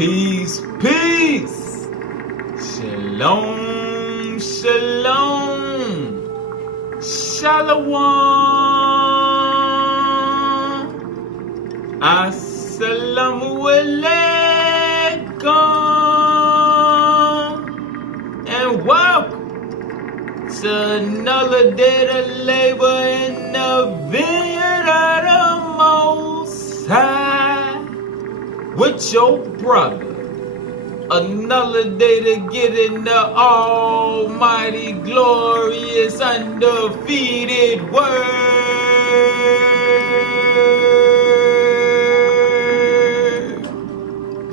Peace, peace. Shalom, shalom. Shalom. Assalamu alaikum. And welcome to another day to labor in the vineyard of the Most High with your brother. Another day to get in the almighty, glorious, undefeated word.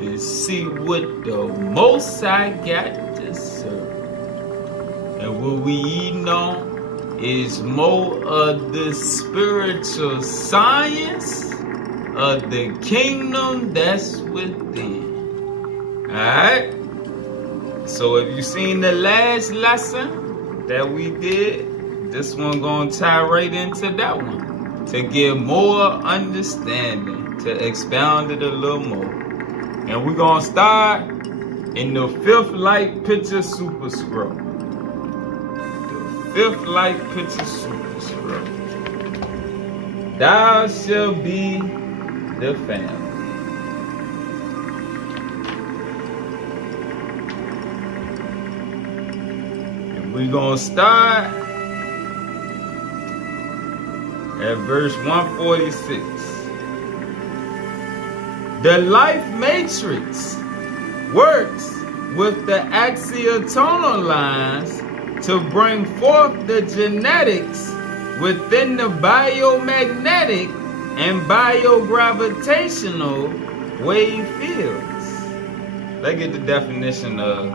And see what the Most High got to serve. And what we eating on is more of the spiritual science of the kingdom that's within. Alright? So if you seen the last lesson that we did, this one gonna tie right into that one to get more understanding, to expound it a little more. And we're gonna start in the fifth light picture super scroll. The fifth light picture super scroll. Thou shalt be the family. And we're gonna start at verse 146. The life matrix works with the axiotonal lines to bring forth the genetics within the biomagnetic and biogravitational wave fields. Let's get the definition of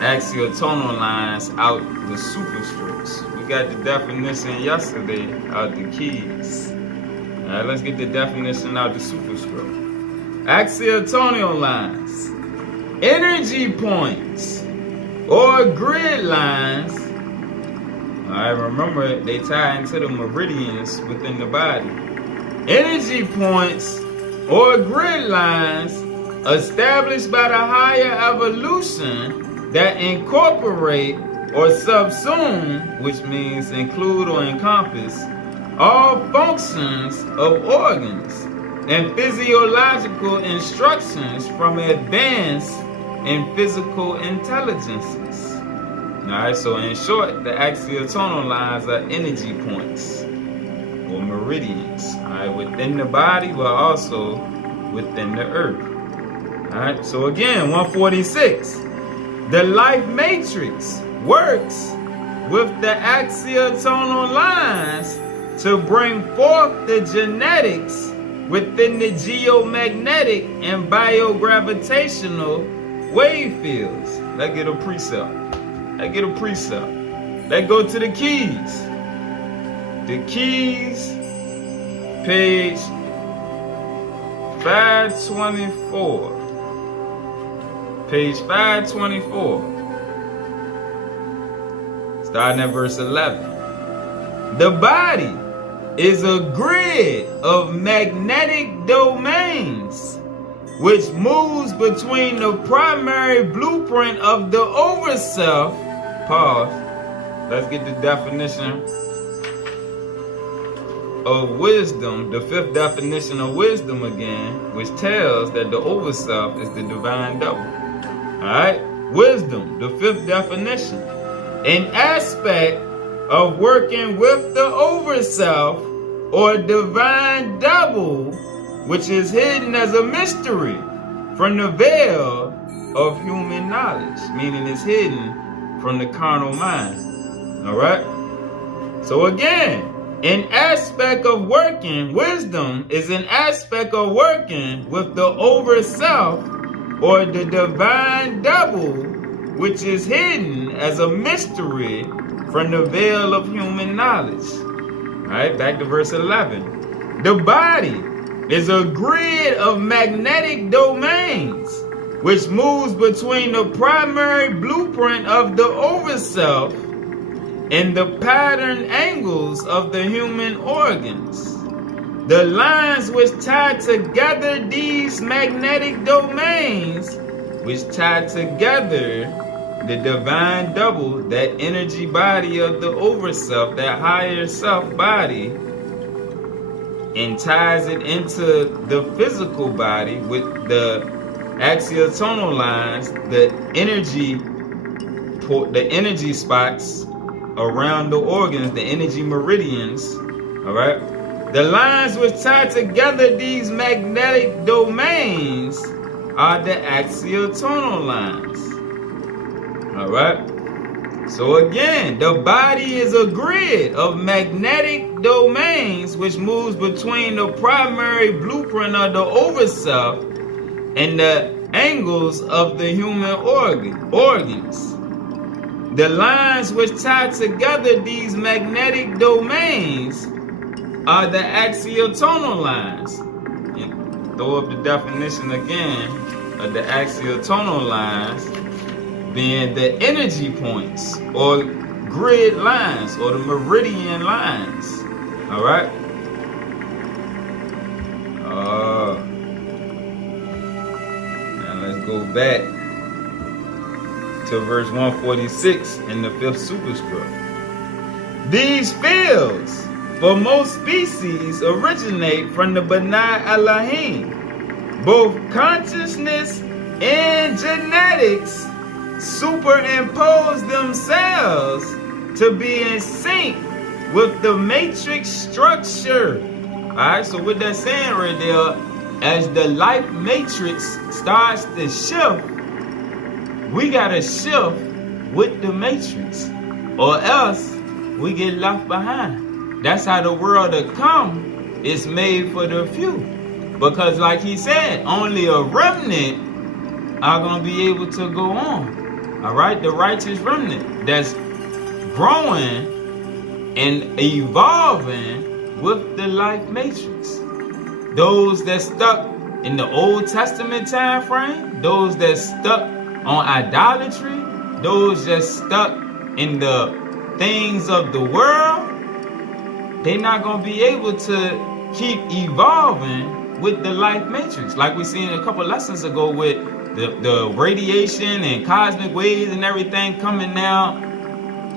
axiotonal lines out the superstrokes. We got the definition yesterday out the keys. Alright, let's get the definition out the superstroke. Axiotonal lines, energy points, or grid lines. Alright, remember they tie into the meridians within the body. Energy points or grid lines established by the higher evolution that incorporate or subsume, which means include or encompass, all functions of organs and physiological instructions from advanced and physical intelligences. Alright, so in short, the axiotonal lines are energy points or meridians, alright, within the body, but also within the earth. Alright, so again, 146. The life matrix works with the axiotonal lines to bring forth the genetics within the geomagnetic and biogravitational wave fields. Let's get a precept. Let's get a precept. Let's go to the keys. The keys, page 524. Page 524. Starting at verse 11. The body is a grid of magnetic domains which moves between the primary blueprint of the overself. Pause. Let's get the definition of wisdom, the fifth definition of wisdom again, which tells that the overself is the divine double. Alright? Wisdom, the fifth definition. An aspect of working with the overself or divine double, which is hidden as a mystery from the veil of human knowledge, meaning it's hidden from the carnal mind. Alright? So again, an aspect of working, wisdom is an aspect of working with the overself or the divine double, which is hidden as a mystery from the veil of human knowledge. Alright, back to verse 11. The body is a grid of magnetic domains which moves between the primary blueprint of the overself and the pattern angles of the human organs. The lines which tie together these magnetic domains, which tie together the divine double, that energy body of the overself, that higher self body, and ties it into the physical body with the axial tonal lines, the energy spots around the organs, the energy meridians. All right. The lines which tie together these magnetic domains are the axial tonal lines. All right. So again, the body is a grid of magnetic domains which moves between the primary blueprint of the overself and the angles of the human organs. The lines which tie together these magnetic domains are the axial tonal lines. And throw up the definition again of the axial tonal lines being the energy points or grid lines or the meridian lines. All right. Now let's go back to verse 146 in the fifth superscript. These fields for most species originate from the Benai Elohim. Both consciousness and genetics superimpose themselves to be in sync with the matrix structure. Alright, so what that's saying right there, as the life matrix starts to shift, we gotta shift with the matrix, or else we get left behind. That's how the world to come is made for the few. Because like he said, only a remnant are going to be able to go on. All right? The righteous remnant that's growing and evolving with the life matrix. Those that stuck in the Old Testament time frame, those that stuck on idolatry, those that stuck in the things of the world, they're not going to be able to keep evolving with the life matrix. Like we seen a couple lessons ago with the radiation and cosmic waves and everything coming down,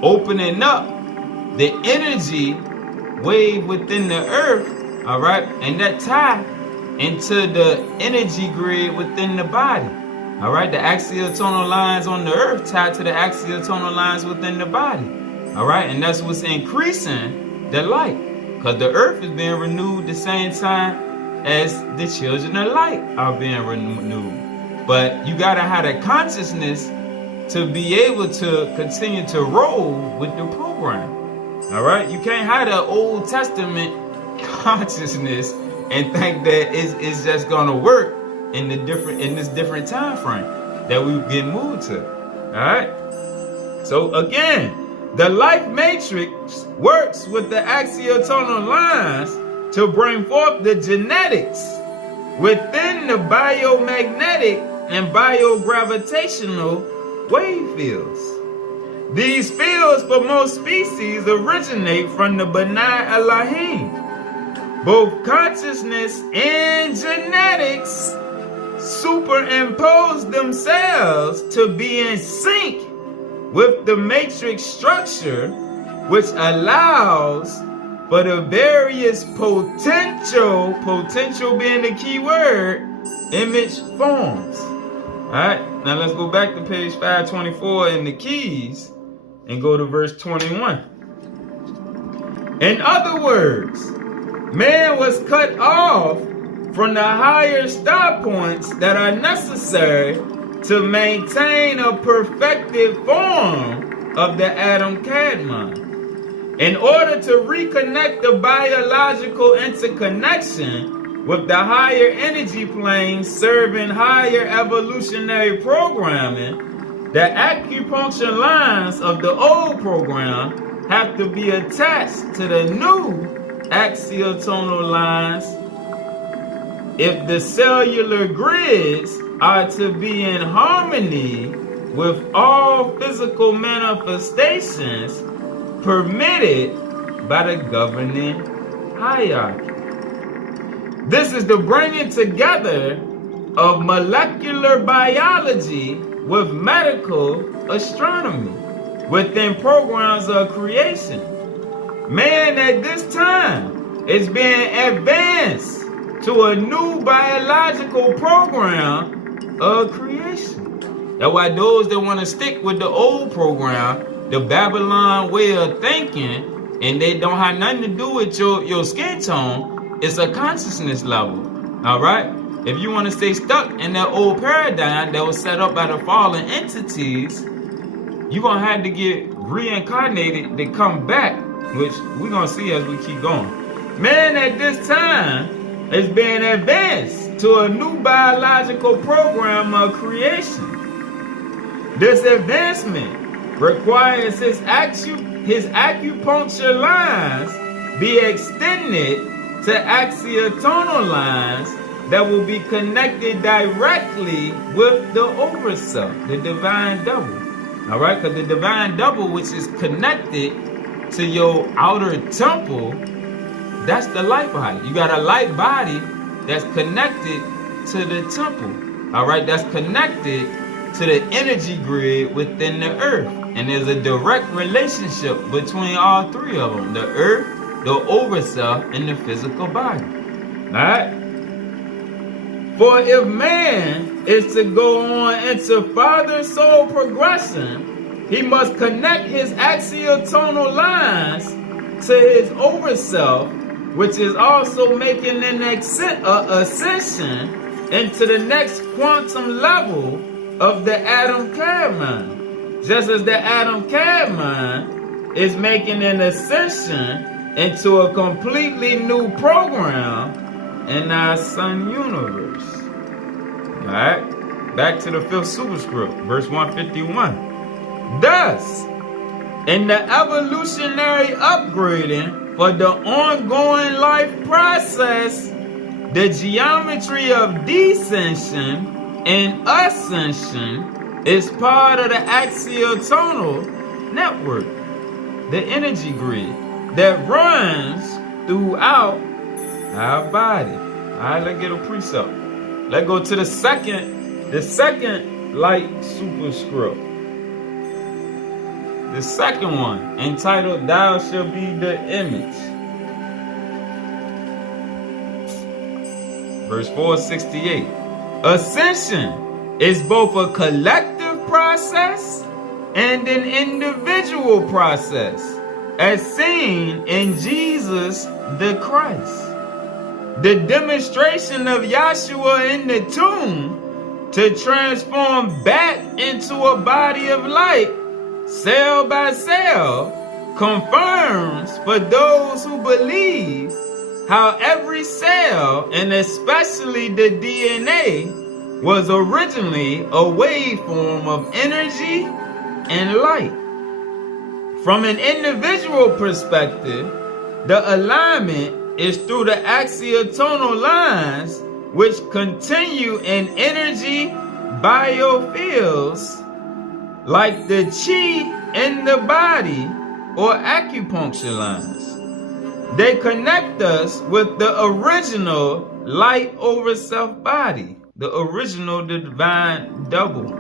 opening up the energy wave within the earth, all right? And that tie into the energy grid within the body, all right? The axial tonal lines on the earth tied to the axial tonal lines within the body, all right? And that's what's increasing the light, because the earth is being renewed the same time as the children of light are being renewed. But you gotta have the consciousness to be able to continue to roll with the program. All right, you can't have the Old Testament consciousness and think that it's just gonna work in this different time frame that we get moved to. All right, so again, the life matrix works with the axial tonal lines to bring forth the genetics within the biomagnetic and biogravitational wave fields. These fields for most species originate from the Benai Elohim. Both consciousness and genetics superimpose themselves to be in sync with the matrix structure, which allows for the various potential being the key word, image forms. Alright, now let's go back to page 524 in the keys and go to verse 21. In other words, man was cut off from the higher star points that are necessary to maintain a perfected form of the atom Kadmon. In order to reconnect the biological interconnection with the higher energy planes serving higher evolutionary programming, the acupuncture lines of the old program have to be attached to the new axial tonal lines if the cellular grids are to be in harmony with all physical manifestations permitted by the governing hierarchy. This is the bringing together of molecular biology with medical astronomy within programs of creation. Man at this time is being advanced to a new biological program of creation. That's why those that want to stick with the old program, the Babylon way of thinking, and they don't have nothing to do with your skin tone, it's a consciousness level. All right? If you want to stay stuck in that old paradigm that was set up by the fallen entities, you're going to have to get reincarnated to come back, which we're going to see as we keep going. Man at this time is being advanced to a new biological program of creation. This advancement requires his acupuncture lines be extended to axiotonal lines that will be connected directly with the overself, the divine double. All right, because the divine double, which is connected to your outer temple, that's the light body. You got a light body that's connected to the temple. All right, that's connected to the energy grid within the earth. And there's a direct relationship between all three of them: the earth, the overself, and the physical body. All right? For if man is to go on into further soul progression, he must connect his axiotonal lines to his overself, which is also making an ascension into the next quantum level of the Adam Cad mind. Just as the Adam Cad mind is making an ascension into a completely new program in our sun universe. Alright, back to the fifth superscript, verse 151. Thus, in the evolutionary upgrading for the ongoing life process, the geometry of descension and ascension is part of the axiotonal network, the energy grid that runs throughout our body. Alright, let's get a precept. Let's go to the second light superscript. The second one, entitled Thou Shalt Be the Image. Verse 468. Ascension is both a collective process and an individual process, as seen in Jesus the Christ. The demonstration of Yahshua in the tomb to transform back into a body of light, cell by cell, confirms for those who believe how every cell, and especially the DNA, was originally a waveform of energy and light. From an individual perspective, the alignment is through the axiotonal lines, which continue in energy biofields like the chi in the body or acupuncture lines. They connect us with the original light over self body, the original divine double.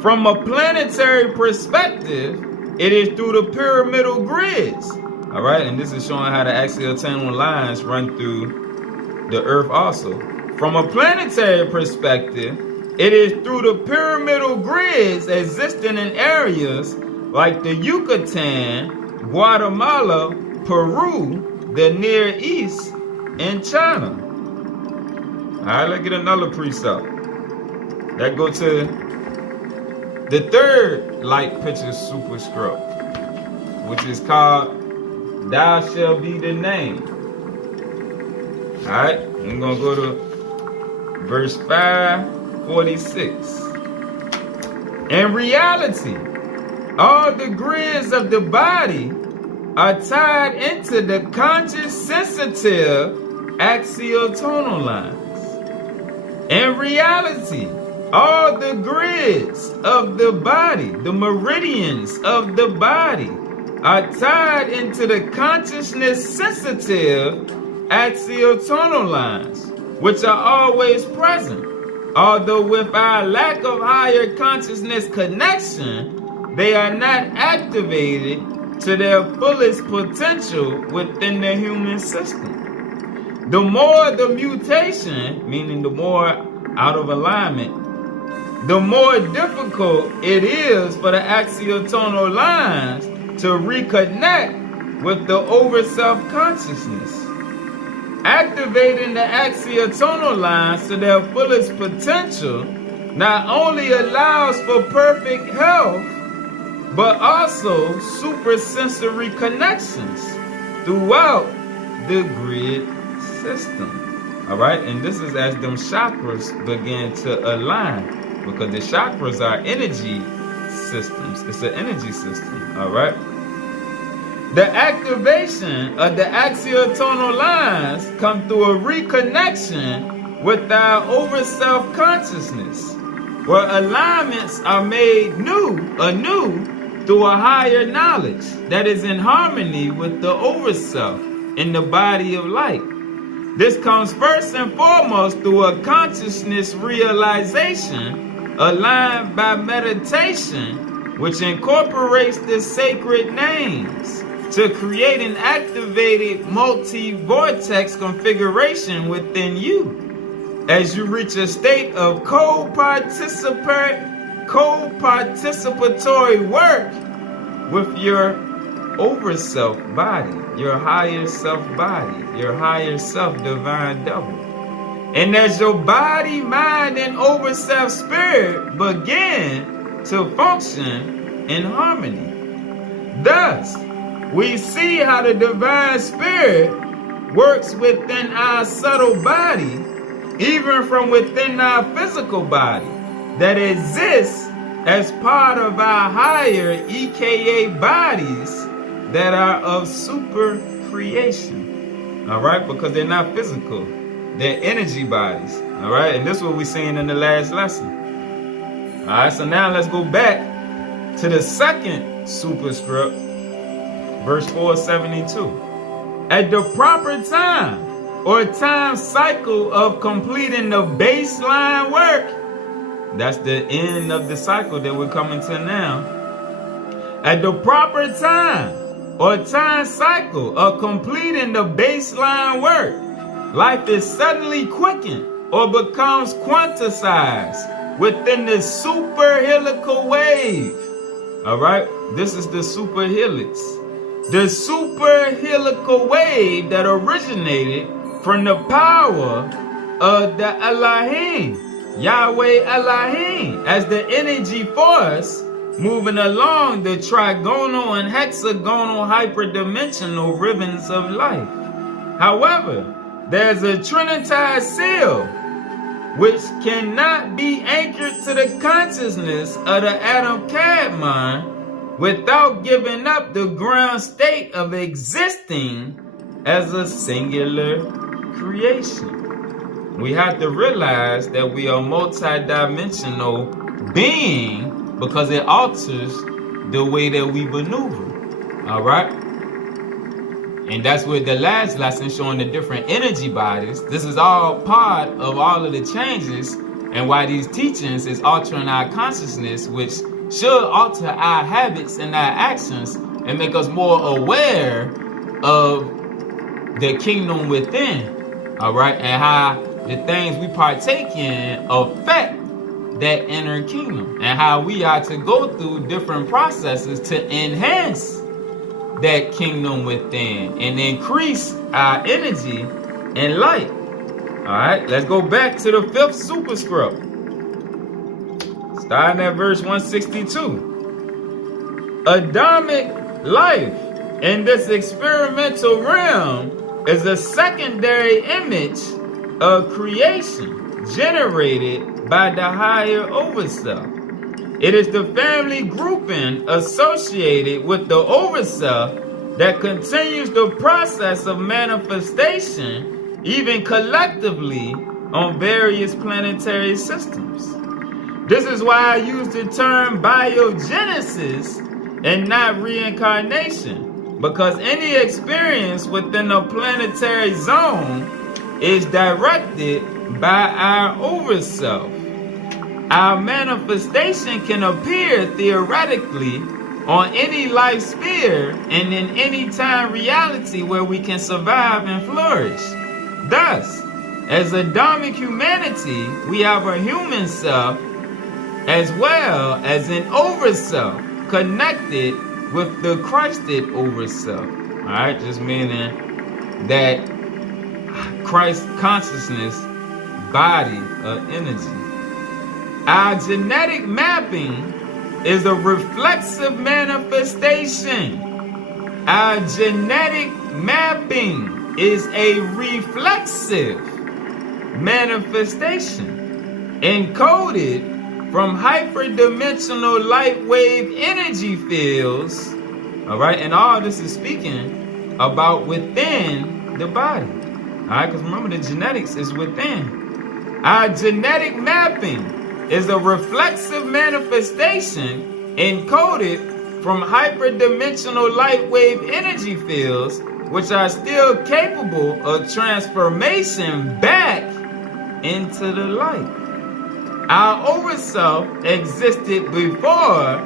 From a planetary perspective, it is through the pyramidal grids. All right, and this is showing how the axiotonal lines run through the earth also. From a planetary perspective, it is through the pyramidal grids existing in areas like the Yucatan, Guatemala, Peru, the Near East, and China. All right, let's get another precept. That go to the third light picture superscript, which is called Thou Shalt Be the Name. All right, I'm going to go to verse 546. In reality, all the grids of the body are tied into the conscious sensitive axiotonal lines. In reality, all the grids of the body, the meridians of the body, are tied into the consciousness sensitive axial tonal lines, which are always present. Although with our lack of higher consciousness connection, they are not activated to their fullest potential within the human system. The more the mutation, meaning the more out of alignment, the more difficult it is for the axial tonal lines to reconnect with the over self-consciousness. Activating the axial tonal lines to their fullest potential not only allows for perfect health, but also supersensory connections throughout the grid system. All right, and this is as them chakras begin to align, because the chakras are energy systems. It's an energy system. All right. The activation of the axial tonal lines come through a reconnection with our over self-consciousness, where alignments are made anew through a higher knowledge that is in harmony with the over self in the body of light. This comes first and foremost through a consciousness realization aligned by meditation, which incorporates the sacred names to create an activated multi-vortex configuration within you. As you reach a state of co-participatory work with your over self body, your higher self body, your higher self divine double. And as your body, mind, and over self spirit begin to function in harmony. Thus, we see how the divine spirit works within our subtle body, even from within our physical body, that exists as part of our higher EKA bodies that are of super creation. All right, because they're not physical, they're energy bodies. All right, and this is what we're seeing in the last lesson. All right, so now let's go back to the second superscript, verse 472. At the proper time or time cycle of completing the baseline work, that's the end of the cycle that we're coming to now. At the proper time or time cycle of completing the baseline work, life is suddenly quickened or becomes quantized within the super helical wave. All right, this is the super helix. The super helical wave that originated from the power of the Elohim, Yahweh Elohim, as the energy force moving along the trigonal and hexagonal hyperdimensional ribbons of life. However, there's a trinitized seal which cannot be anchored to the consciousness of the Adam Kadmon without giving up the ground state of existing as a singular creation. We have to realize that we are multi-dimensional being because it alters the way that we maneuver. All right? And that's where the last lesson showing the different energy bodies. This is all part of all of the changes and why these teachings is altering our consciousness, which should alter our habits and our actions and make us more aware of the kingdom within. All right? And how the things we partake in affect that inner kingdom, and how we are to go through different processes to enhance that kingdom within and increase our energy and light. All right, let's go back to the fifth superscript, starting at verse 162. Adamic life in this experimental realm is a secondary image of creation generated by the higher overself. It is the family grouping associated with the overself that continues the process of manifestation, even collectively, on various planetary systems. This is why I use the term biogenesis and not reincarnation, because any experience within a planetary zone is directed by our overself. Our manifestation can appear theoretically on any life sphere and in any time reality where we can survive and flourish. Thus, as Adamic humanity, we have a human self as well as an overself connected with the Christed overself. Alright, just meaning that Christ consciousness, body of energy. Our genetic mapping is a reflexive manifestation. Our genetic mapping is a reflexive manifestation encoded from hyperdimensional light wave energy fields. All right, and all this is speaking about within the body. All right, because remember the genetics is within. Our genetic mapping is a reflexive manifestation encoded from hyperdimensional light wave energy fields, which are still capable of transformation back into the light. Our overself existed before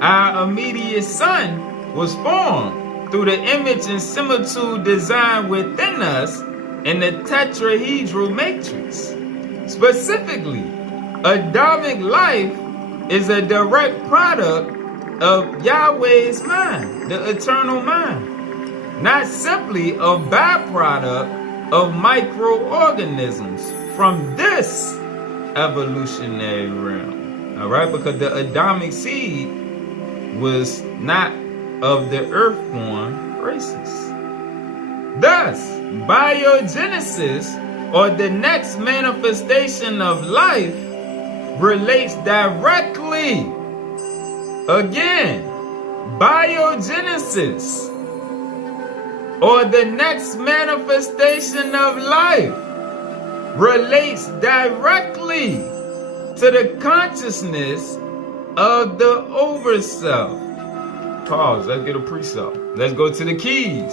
our immediate sun was formed through the image and similitude design within us in the tetrahedral matrix. Specifically, Adamic life is a direct product of Yahweh's mind, the eternal mind, not simply a byproduct of microorganisms from this evolutionary realm. All right, because the Adamic seed was not of the earthborn races. Thus, biogenesis, or the next manifestation of life, relates directly, again, biogenesis, or the next manifestation of life, relates directly to the consciousness of the overself. Pause, let's get a pre-self. Let's go to the keys,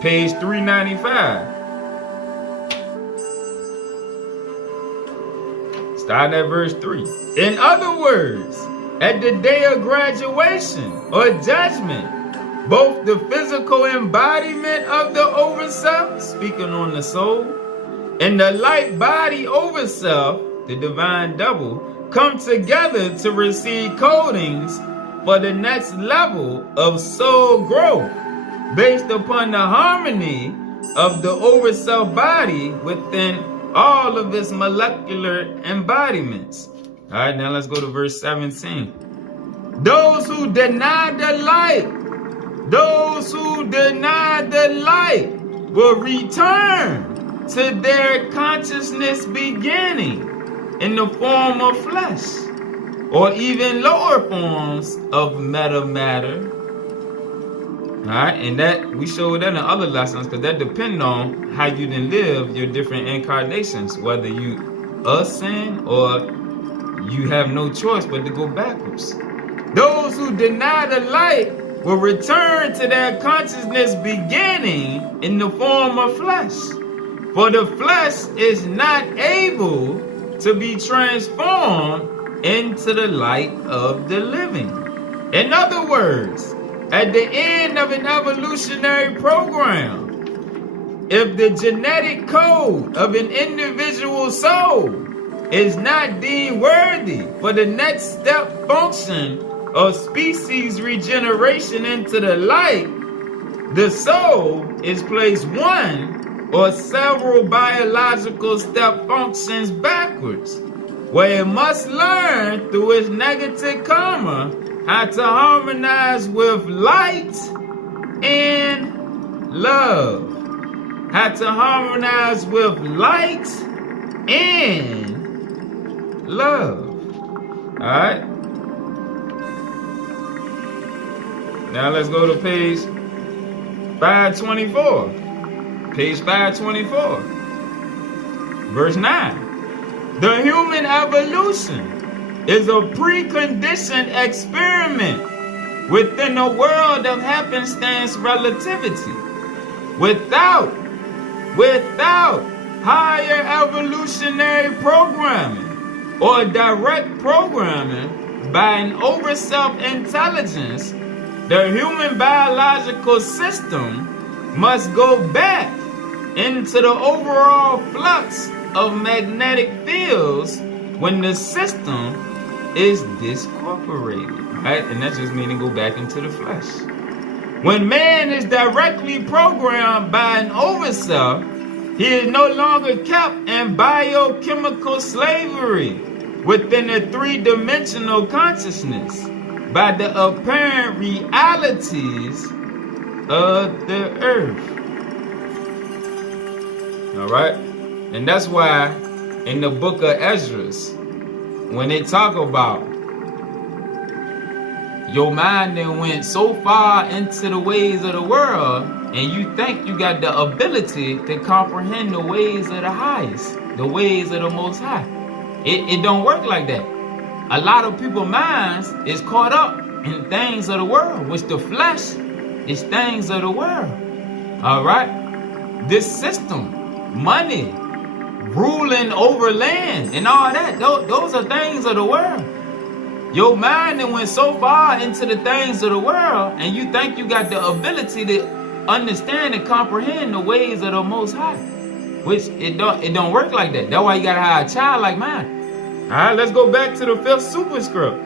page 395. Starting at verse 3. In other words, at the day of graduation or judgment, both the physical embodiment of the overself, speaking on the soul, and the light body overself, the divine double, come together to receive codings for the next level of soul growth based upon the harmony of the overself body within all of its molecular embodiments. All right, now let's go to verse 17. Those who deny the light will return to their consciousness beginning in the form of flesh, or even lower forms of meta matter. Alright, and that we showed that in other lessons, because that depends on how you then live your different incarnations, whether you ascend or you have no choice but to go backwards. Those who deny the light will return to their consciousness beginning in the form of flesh. For the flesh is not able to be transformed into the light of the living. In other words, at the end of an evolutionary program, if the genetic code of an individual soul is not deemed worthy for the next step function of species regeneration into the light, the soul is placed one or several biological step functions backwards, where it must learn through its negative karma how to harmonize with light and love. How to harmonize with light and love. Alright? Now let's go to page 524. Page 524. Verse 9. The human evolution is a preconditioned experiment within a world of happenstance relativity, without higher evolutionary programming or direct programming by an over-self intelligence, the human biological system must go back into the overall flux of magnetic fields when the system is discorporated, right? And that just meaning go back into the flesh. When man is directly programmed by an overself, he is no longer kept in biochemical slavery within a three-dimensional consciousness by the apparent realities of the earth. All right? And that's why in the book of Esdras, when they talk about your mind then went so far into the ways of the world, and you think you got the ability to comprehend the ways of the highest, the ways of the Most High. It don't work like that. A lot of people's minds is caught up in things of the world, which the flesh is things of the world. All right? This system, money, ruling over land, and all that, those are things of the world. Your mind then went so far into the things of the world, and you think you got the ability to understand and comprehend the ways of the Most High, which it don't work like that. That's why you gotta have a child like mine. All right, let's go back to the 5th superscript,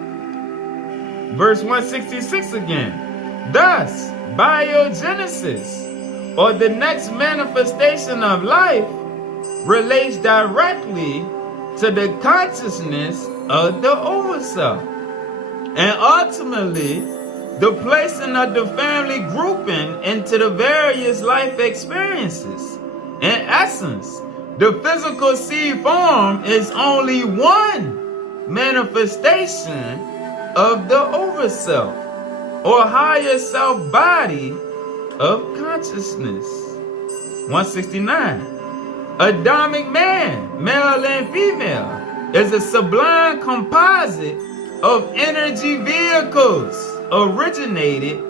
verse 166 again. Thus, biogenesis, or the next manifestation of life, relates directly to the consciousness of the overself, and ultimately the placing of the family grouping into the various life experiences. In essence, the physical seed form is only one manifestation of the overself, or higher self body of consciousness. 169. Adamic man, male and female, is a sublime composite of energy vehicles originated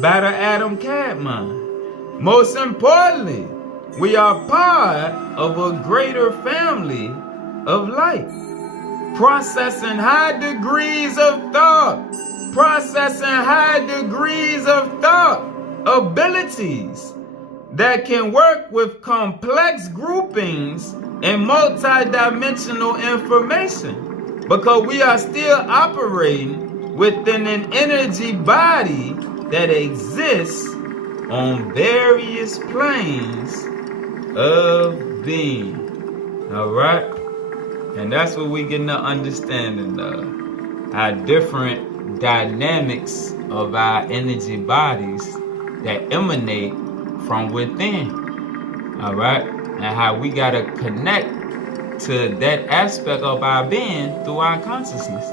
by the Adam Cadmon. Most importantly, we are part of a greater family of light, processing high degrees of thought, abilities that can work with complex groupings and multidimensional information, because we are still operating within an energy body that exists on various planes of being. All right? And that's what we get the understanding of. Our different dynamics of our energy bodies that emanate from within. All right? And how we got to connect to that aspect of our being through our consciousness.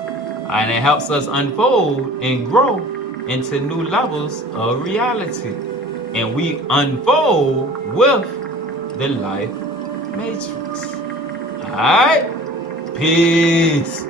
And it helps us unfold and grow into new levels of reality. And we unfold with the life matrix. All right? Peace.